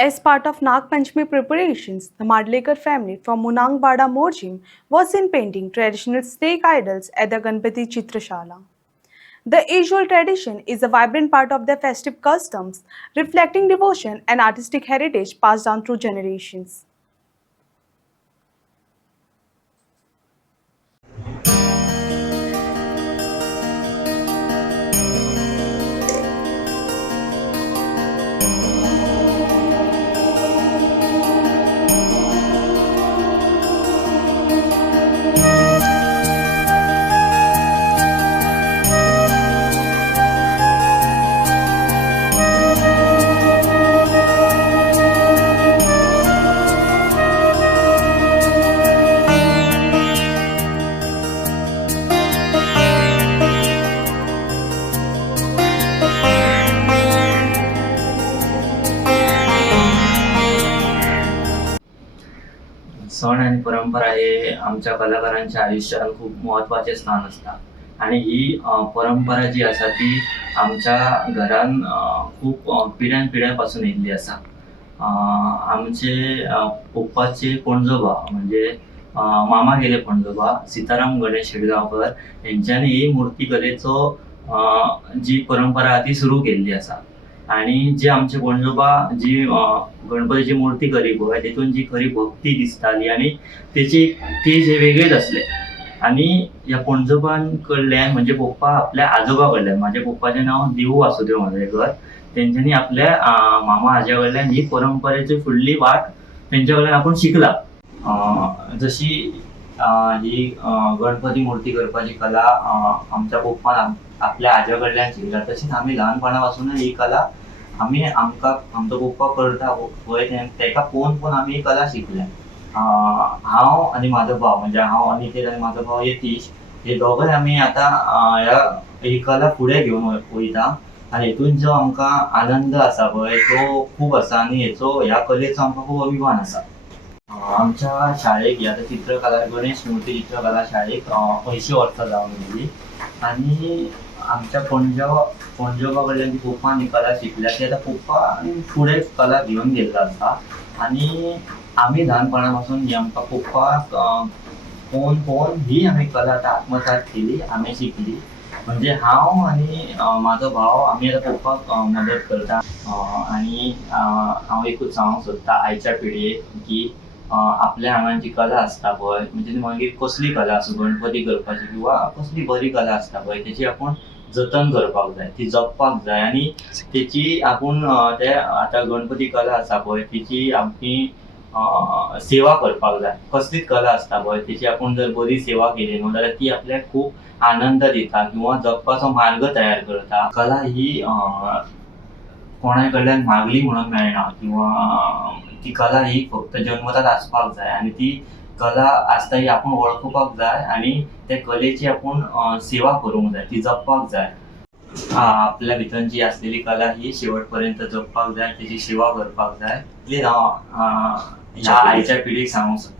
As part of Nag Panchami preparations, the Madlekar family from Munangbada Morjim was seen painting traditional snake idols at the Ganpati Chitrashala. The age-old tradition is a vibrant part of their festive customs, reflecting devotion and artistic heritage passed down through generations. सण आणि परंपरा हे आमच्या कलाकारांच्या आयुष्यात खूप महत्वाचे स्थान असतात आणि ही परंपरा जी असा ती आमच्या घरान खूप पिढ्यानपिढ्यापासून येयल्ली असा. आमचे पप्पाचे पणजोबा म्हणजे मामा गेले पणजोबा सीताराम गणेश शेडगांवकर यांच्यानी ही मूर्तिकलेचो जी परंपरा ती सुरू केल्ली असा. आणि जे आमचे पणजोबा जी गणपतीची मूर्ती करी पळय तितून जी खरी भक्ती दिसताली आणि त्याचे तेज हे वेगळेच असले. आणि या पणजोबांकडल्यान म्हणजे पप्पा आपल्या आजोबा कडल्यान, माझ्या पप्पाचे नाव देवू वासुदेव मांद्रेकर, तेंच्यांनी आपल्या मामा आज्या कडल्यान ही परंपरेची फुडली वाट तेंच्या कडल्यान आपण शिकला. जशी ही गणपती मूर्ती करपाची कला आमच्या पप्पान आपल्या आज्या कडल्यान शिकला, तशीच आम्ही ल्हानपणापासून ही कला आमचो पप्पा करता पळय तेका पळोवन आम्ही ही कला शिकल्या. हांव आणि माझो भाव म्हणजे हांव अनिकेत आणि माझो भाव यतीश हे दोघंय आम्ही आता ही कला फुडें घेवन वयता आणि हेतून जो आमकां आनंद आसा पळय तो खूप आसा आणि ह्या कलेचो आमकां खूप अभिमान आसा. आमच्या शाळेक आता चित्रकला गणेश मूर्ती चित्रकला शाळेक 80 वर्सां जावन गेली आणि आमच्या पणजोबा कडल्यान जी पप्पान ही कला शिकल्या ती आता पप्पा फुडें कला घेवन गेल्लो आसा. आणि आम्ही ल्हानपणापासून ही आमकां पप्पाक पळोवन ही आमी कला आतां आत्मसात केली, आमी शिकली. म्हणजे हांव आणि माझो भाव आमी आतां पप्पाक मदत करता. आणि हांव एकूच सांगूंक सोदता आयच्या पिळगेक की आपल्या हांगां जी कला आसता पळय म्हणजे ती मागीर कसली कला आसूं गणपती करपाची किंवा कसली बरी कला आसता पळय तेची आपूण जतन करपाक जाय, ती जपपाक जाय आणि तेची आपूण ते आतां गणपती कला आसा पळय तिची आमी सेवा करपाक जाय. कसलीच कला आसता पळय तेची आपूण जर बरी सेवा केली न्हू जाल्यार ती आपल्याक खूप आनंद दिता किंवा जगपाचो मार्ग तयार करता. कला ही कोणाय कडल्यान मागली म्हणून मेळना किंवा ती कला ही फक्त जन्मताच आसपाक जाय आणि ती कला आसता ही आपूण वळखुपाक जाय आणि त्या कलेची आपूण सेवा करूंक जाय, ती जपपाक जाय. आपल्या भितर जी असलेली कला ही शेवटपर्यंत जपपाक जाय, त्याची सेवा करपाक जाय. इतलेंच हांव ह्या आयच्या पिढीक सांगूंक सोदता.